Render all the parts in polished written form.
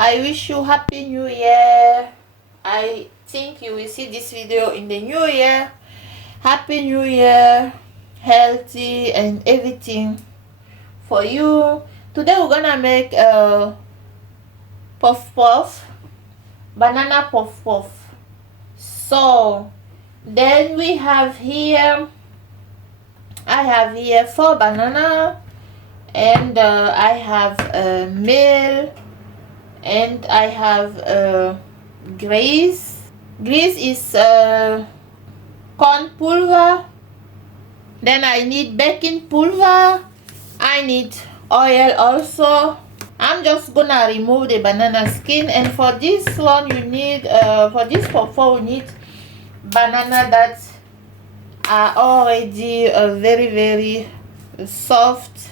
I wish you happy new year. I think you will see this video in the new year. Happy new year, healthy and everything for you. Today we're gonna make a puff, banana puff. So then we have here, I have here 4 banana, and I have mehl, and I have grease. Grease is corn pulver. Then I need baking pulver. I need oil also. I'm just gonna remove the banana skin, and for this one you need for this puff you need banana that are already very soft.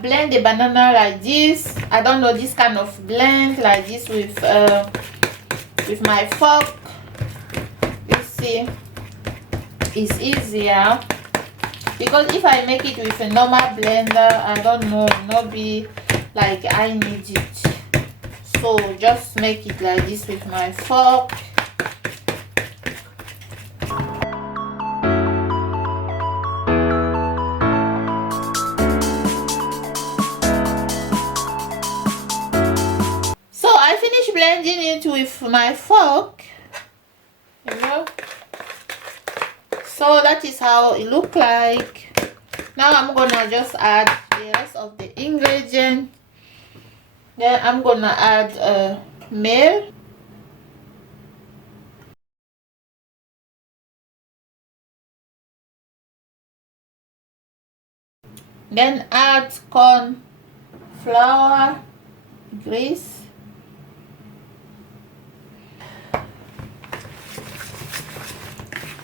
Blend the banana like this. I don't know, this kind of blend like this with my fork. You see, it's easier because if I make it with a normal blender, I don't know, not be like I need it. So just make it like this with my fork. Blending it with my fork, you know. So that is how it look like. Now I'm gonna just add the rest of the ingredient. Then I'm gonna add mehl, then add corn flour, grease,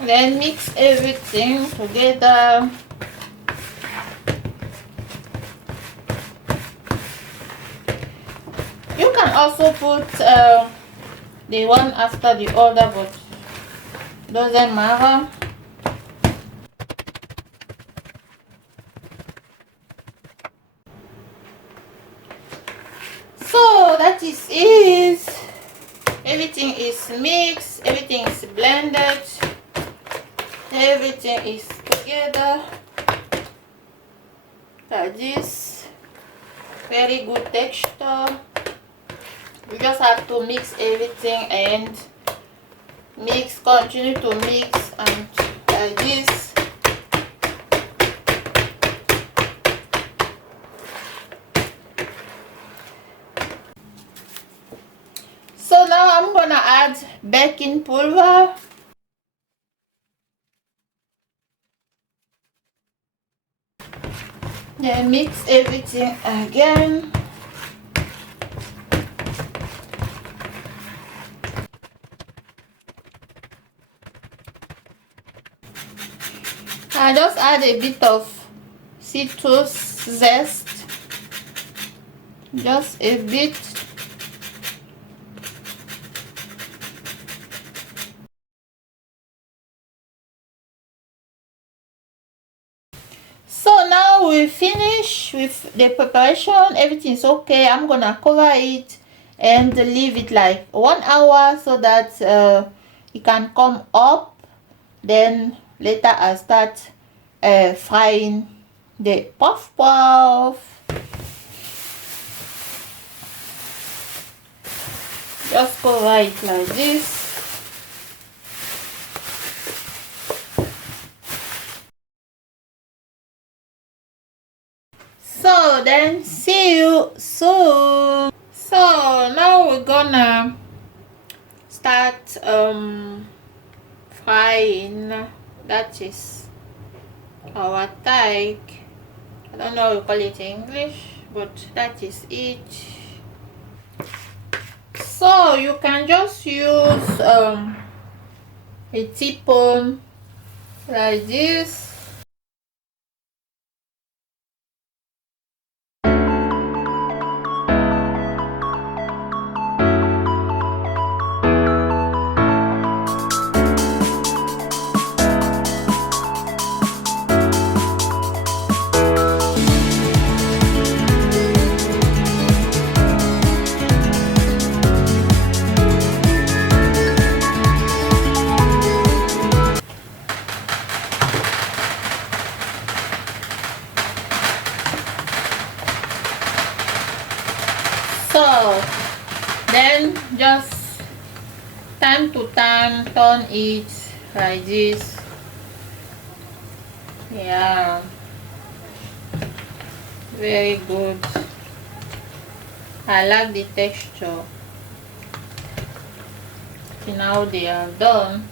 then mix everything together. You can also put the one after the other, but doesn't matter. So that is it. Everything is mixed, everything is blended, everything is together like this. Very good texture. You just have to mix everything and mix, continue to mix, and like this. So now I'm gonna add baking pulver. Then mix everything again. I just add a bit of citrus zest, just a bit. So now we finish with the preparation. Everything's okay. I'm gonna cover it and leave it like 1 hour so that it can come up. Then later I start frying the puff. Just cover it like this. So then see you soon. So now we're gonna start frying. That is our tag. I don't know how you call it in English, but that is it. So you can just use a teaspoon like this. Then just time to time turn it like this. Yeah, very good. I like the texture. See, now they are done.